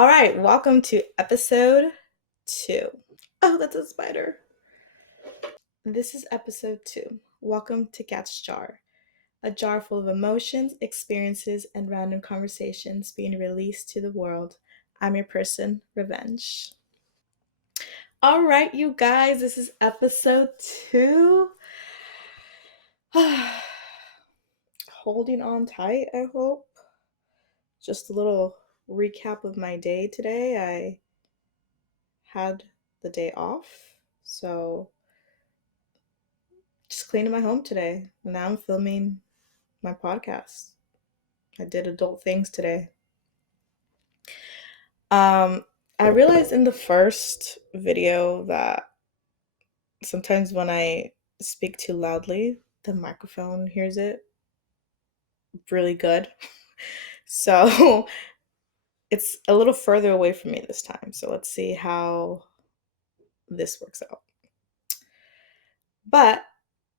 All right, welcome to episode 2. Oh, that's a spider. This is episode 2. Welcome to Cat's Jar, a jar full of emotions, experiences, and random conversations being released to the world. I'm your person, Revenge. All right, you guys, this is episode 2. Holding on tight, I hope. Just a little recap of my day today. I had the day off, so just cleaning my home today. And now I'm filming my podcast. I did adult things today. Um, I realized in the first video that sometimes when I speak too loudly, the microphone hears it really good. So it's a little further away from me this time. So let's see how this works out. But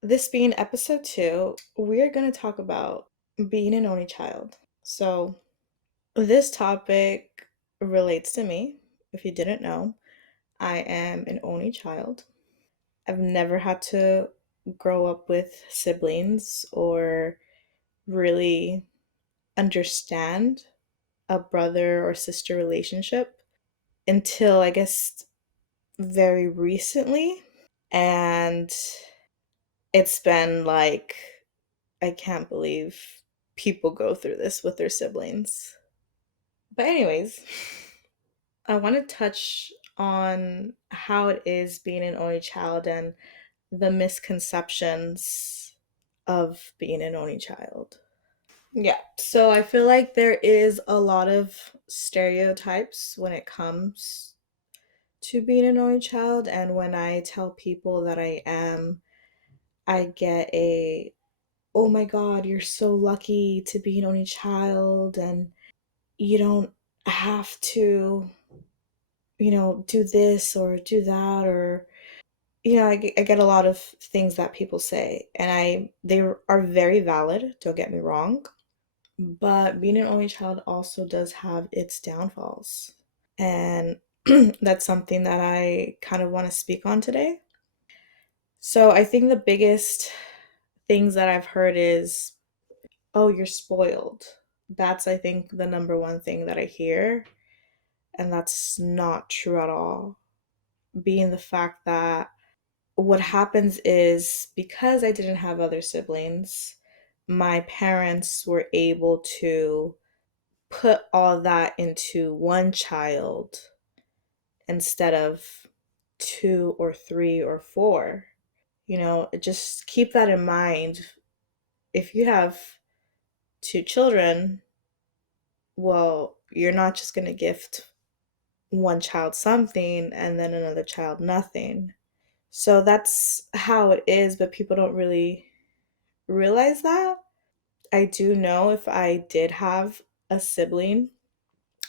this being episode 2, we're going to talk about being an only child. So this topic relates to me. If you didn't know, I am an only child. I've never had to grow up with siblings or really understand a brother or sister relationship until I guess very recently. And it's been like, I can't believe people go through this with their siblings. But, anyways, I want to touch on how it is being an only child and the misconceptions of being an only child. Yeah, so I feel like there is a lot of stereotypes when it comes to being an only child, and when I tell people that I am, I get a, oh my god, you're so lucky to be an only child, and you don't have to do this or do that, or I get a lot of things that people say, and they are very valid, don't get me wrong, but being an only child also does have its downfalls, and that's something that I kind of want to speak on today. So I think the biggest things that I've heard is, oh, you're spoiled. That's, I think, the number one thing that I hear, and that's not true at all. Being the fact that what happens is, because I didn't have other siblings, my parents were able to put all that into one child instead of two or three or four. Just keep that in mind. If you have two children, well, you're not just going to gift one child something and then another child nothing. So that's how it is, but people don't really realize that. I do know if I did have a sibling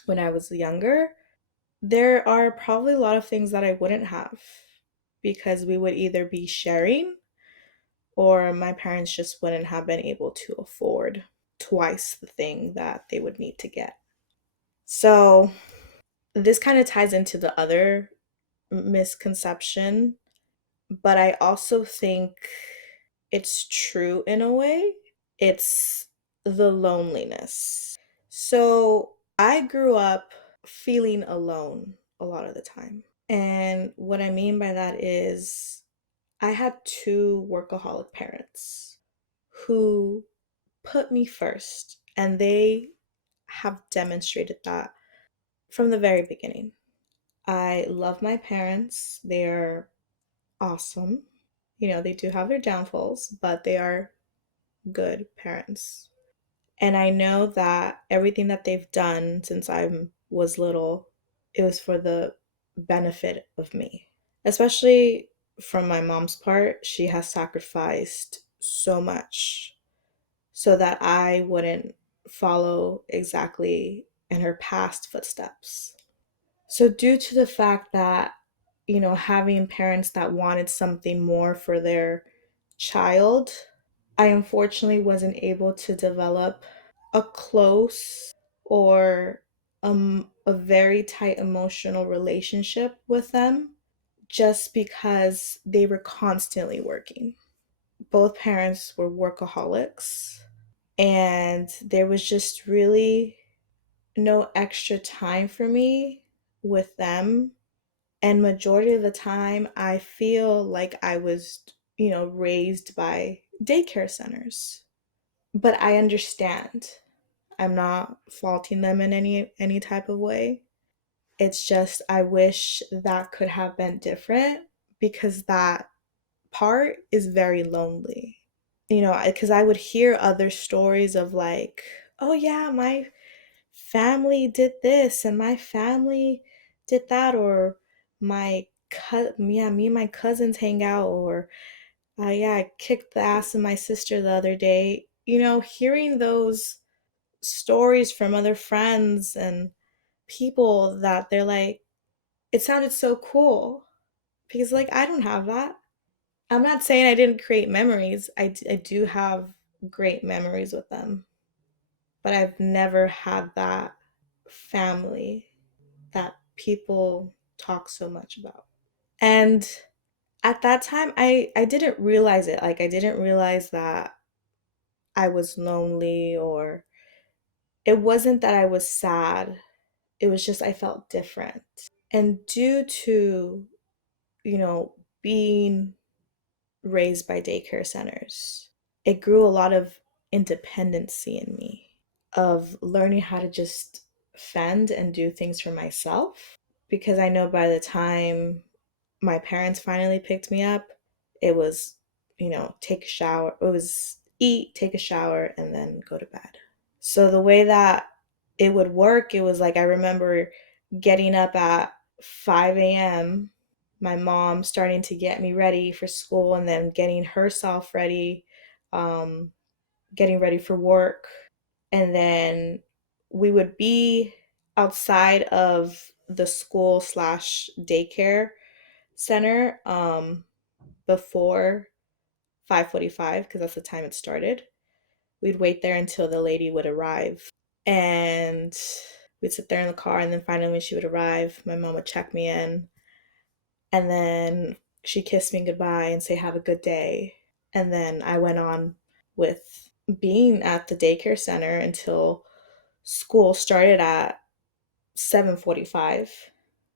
when I was younger, there are probably a lot of things that I wouldn't have, because we would either be sharing or my parents just wouldn't have been able to afford twice the thing that they would need to get. So, this kind of ties into the other misconception, but I also think it's true in a way. It's the loneliness. So I grew up feeling alone a lot of the time. And what I mean by that is I had two workaholic parents who put me first, and they have demonstrated that from the very beginning. I love my parents. They're awesome. They do have their downfalls, but they are good parents. And I know that everything that they've done since I was little, it was for the benefit of me. Especially from my mom's part, she has sacrificed so much so that I wouldn't follow exactly in her past footsteps. So, due to the fact that, having parents that wanted something more for their child, I unfortunately wasn't able to develop a close or a very tight emotional relationship with them just because they were constantly working. Both parents were workaholics, and there was just really no extra time for me with them. And majority of the time, I feel like I was, raised by daycare centers. But I understand. I'm not faulting them in any type of way. It's just I wish that could have been different because that part is very lonely. Because I would hear other stories of like, oh yeah, my family did this and my family did that, or yeah, me and my cousins hang out, or yeah, I kicked the ass of my sister the other day. Hearing those stories from other friends and people that they're like, it sounded so cool because like I don't have that. I'm not saying I didn't create memories. I do have great memories with them, but I've never had that family that people talk so much about. And at that time, I didn't realize it. Like, I didn't realize that I was lonely, or it wasn't that I was sad. It was just I felt different. And due to, you know, being raised by daycare centers, it grew a lot of independency in me, of learning how to just fend and do things for myself. Because I know by the time my parents finally picked me up, it was, take a shower. It was eat, take a shower, and then go to bed. So the way that it would work, it was like I remember getting up at 5 a.m., my mom starting to get me ready for school and then getting herself ready, um, getting ready for work. And then we would be outside of the school slash daycare center before 5:45 because that's the time it started. We'd wait there until the lady would arrive, and we'd sit there in the car, and then finally when she would arrive, my mom would check me in, and then she kissed me goodbye and say have a good day. And then I went on with being at the daycare center until school started at 7:45.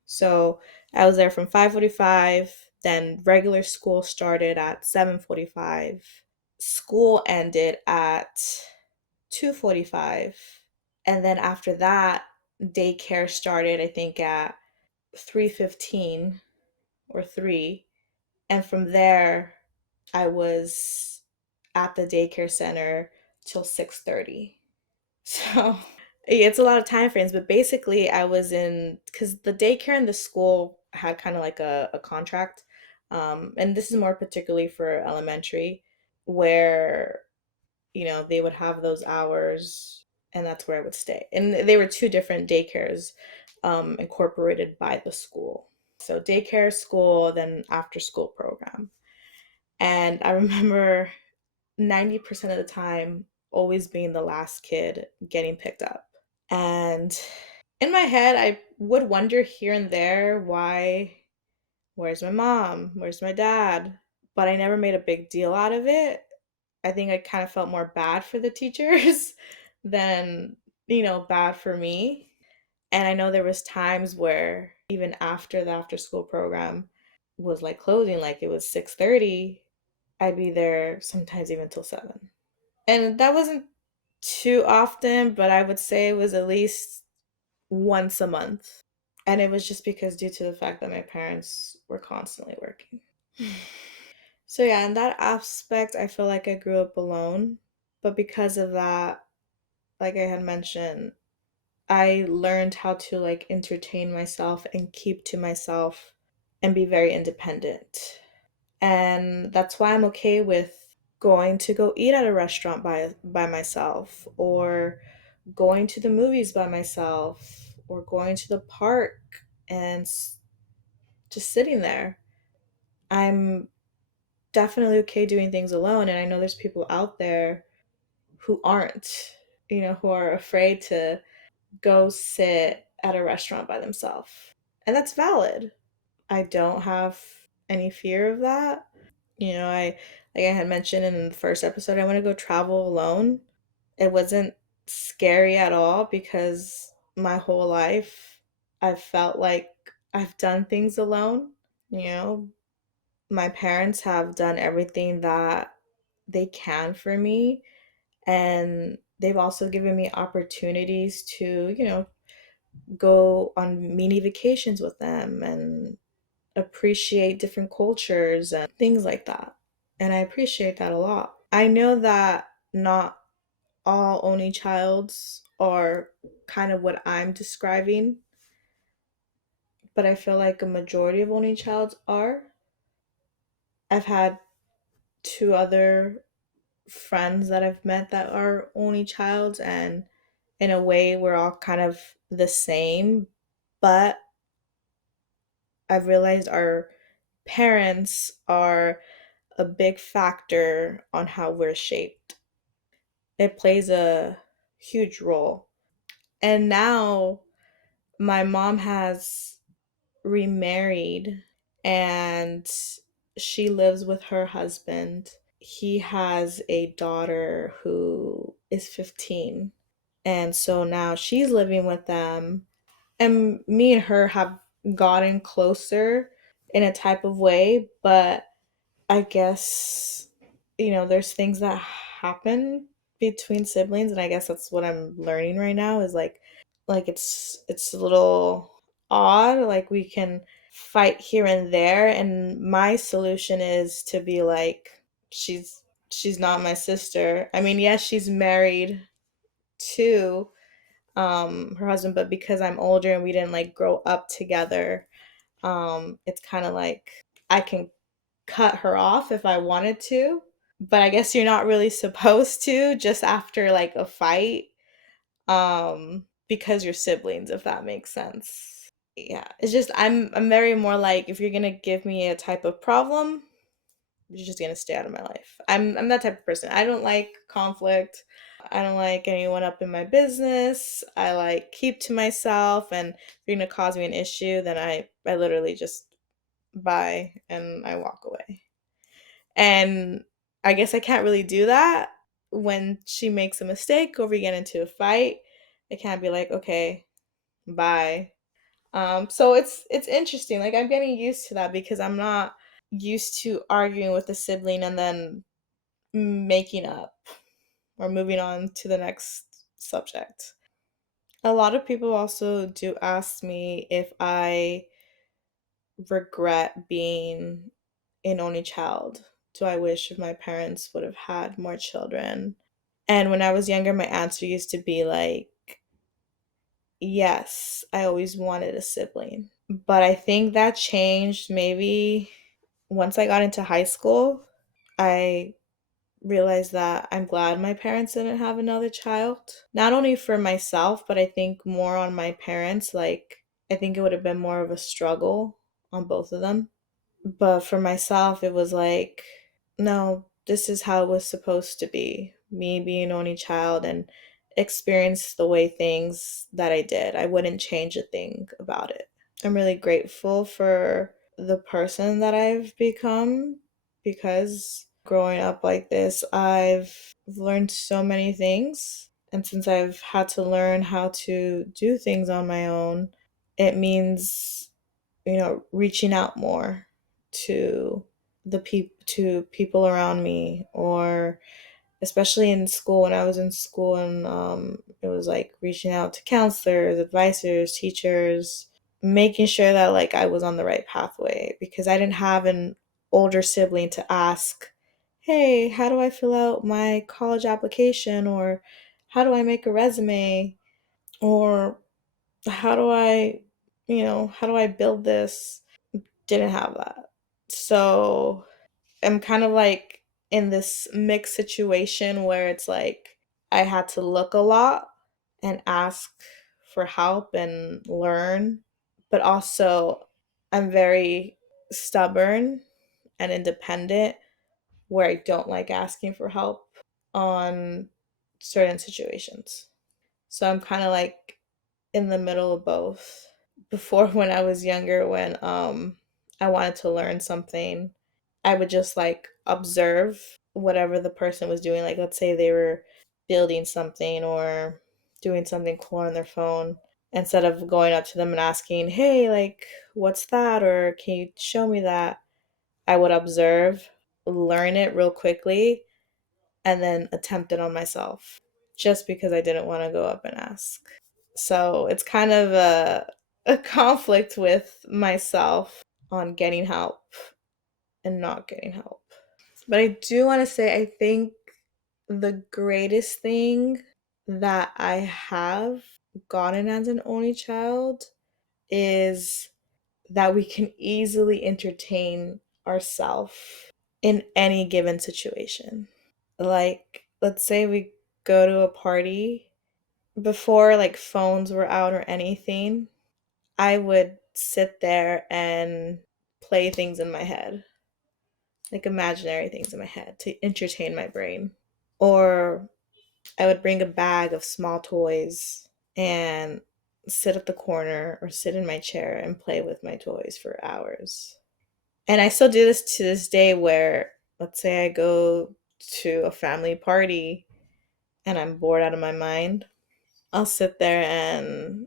So I was there from 5:45, then regular school started at 7:45. School ended at 2:45. And then after that, daycare started I think at 3:15 or 3. And from there, I was at the daycare center till 6:30. So it's a lot of time frames, but basically I was in because the daycare and the school had kind of like a contract. And this is more particularly for elementary, where they would have those hours, and that's where I would stay. And they were two different daycares incorporated by the school. So daycare, school, then after school program. And I remember 90% of the time always being the last kid getting picked up. And in my head, I would wonder here and there why, where's my mom? Where's my dad? But I never made a big deal out of it. I think I kind of felt more bad for the teachers than, bad for me. And I know there was times where even after the after school program was like closing, like it was 6:30, I'd be there sometimes even till 7. And that wasn't too often, but I would say it was at least once a month. And it was just because due to the fact that my parents were constantly working. So yeah, in that aspect, I feel like I grew up alone. But because of that, like I had mentioned, I learned how to like entertain myself and keep to myself and be very independent. And that's why I'm okay with going to go eat at a restaurant by myself, or going to the movies by myself, or going to the park and just sitting there. I'm definitely okay doing things alone, and I know there's people out there who aren't, who are afraid to go sit at a restaurant by themselves. And that's valid. I don't have any fear of that. Like I had mentioned in the first episode, I want to go travel alone. It wasn't scary at all because my whole life I've felt like I've done things alone. You know, my parents have done everything that they can for me, and they've also given me opportunities to, go on mini vacations with them and appreciate different cultures and things like that. And I appreciate that a lot. I know that not all only childs are kind of what I'm describing, but I feel like a majority of only childs are. I've had two other friends that I've met that are only childs, and in a way, we're all kind of the same, but I've realized our parents are a big factor on how we're shaped. It plays a huge role. And now my mom has remarried and she lives with her husband. He has a daughter who is 15. And so now she's living with them. And me and her have gotten closer in a type of way, but I guess, there's things that happen between siblings, and I guess that's what I'm learning right now is like it's a little odd. Like we can fight here and there, and my solution is to be like, she's she's not my sister. I mean, yes, she's married to her husband, but because I'm older and we didn't like grow up together, it's kind of like I can cut her off if I wanted to, but I guess you're not really supposed to just after like a fight, because you're siblings, if that makes sense. Yeah, it's just I'm very more like, if you're gonna give me a type of problem, you're just gonna stay out of my life. I'm that type of person. I don't like conflict. I don't like anyone up in my business. I like keep to myself, and if you're gonna cause me an issue, then I literally just bye and I walk away. And I guess I can't really do that when she makes a mistake or we get into a fight. I can't be like, okay, bye. So it's interesting. Like I'm getting used to that because I'm not used to arguing with a sibling and then making up or moving on to the next subject. A lot of people also do ask me if I regret being an only child. Do I wish if my parents would have had more children? And when I was younger, my answer used to be like, yes, I always wanted a sibling. But I think that changed maybe once I got into high school. I realized that I'm glad my parents didn't have another child. Not only for myself, but I think more on my parents. Like, I think it would have been more of a struggle on both of them. But for myself, it was like, no, this is how it was supposed to be. Me being only child and experience the way things that I did. I wouldn't change a thing about it. I'm really grateful for the person that I've become because growing up like this, I've learned so many things. And since I've had to learn how to do things on my own, it means, reaching out more to to people around me, or especially in school when I was in school, and it was like reaching out to counselors, advisors, teachers, making sure that like I was on the right pathway because I didn't have an older sibling to ask, "Hey, how do I fill out my college application?" or "How do I make a resume?" or how do I build this? Didn't have that. So I'm kind of like in this mixed situation where it's like I had to look a lot and ask for help and learn, but also I'm very stubborn and independent where I don't like asking for help on certain situations. So I'm kind of like in the middle of both. Before, when I was younger, when I wanted to learn something, I would just like observe whatever the person was doing. Like, let's say they were building something or doing something cool on their phone. Instead of going up to them and asking, hey, like, what's that? Or can you show me that? I would observe, learn it real quickly, and then attempt it on myself just because I didn't want to go up and ask. So it's kind of a conflict with myself on getting help and not getting help. But I do want to say, I think the greatest thing that I have gotten as an only child is that we can easily entertain ourselves in any given situation. Like, let's say we go to a party. Before like phones were out or anything, I would sit there and play things in my head, like imaginary things in my head to entertain my brain. Or I would bring a bag of small toys and sit at the corner or sit in my chair and play with my toys for hours. And I still do this to this day where, let's say I go to a family party and I'm bored out of my mind, I'll sit there and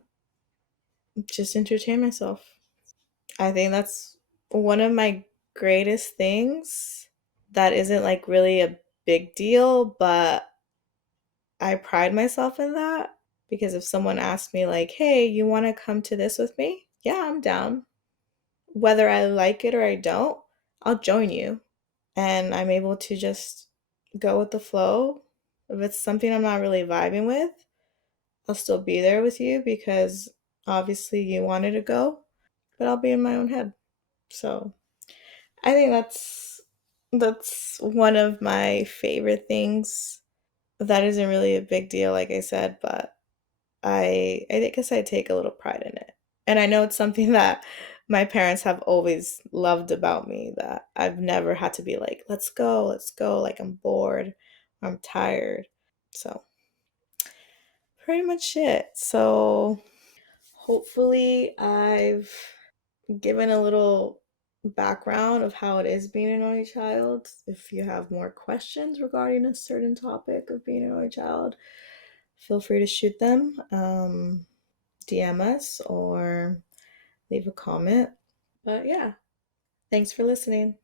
just entertain myself. I think that's one of my greatest things that isn't like really a big deal, but I pride myself in that because if someone asks me, like, hey, you want to come to this with me? Yeah, I'm down. Whether I like it or I don't, I'll join you. And I'm able to just go with the flow. If it's something I'm not really vibing with, I'll still be there with you because obviously you wanted to go, but I'll be in my own head. So I think that's one of my favorite things. That isn't really a big deal, like I said, but I guess I take a little pride in it. And I know it's something that my parents have always loved about me, that I've never had to be like, let's go, like I'm bored, I'm tired. So pretty much it. So hopefully I've given a little background of how it is being an only child. If you have more questions regarding a certain topic of being an only child, feel free to shoot them, DM us, or leave a comment. But yeah, thanks for listening.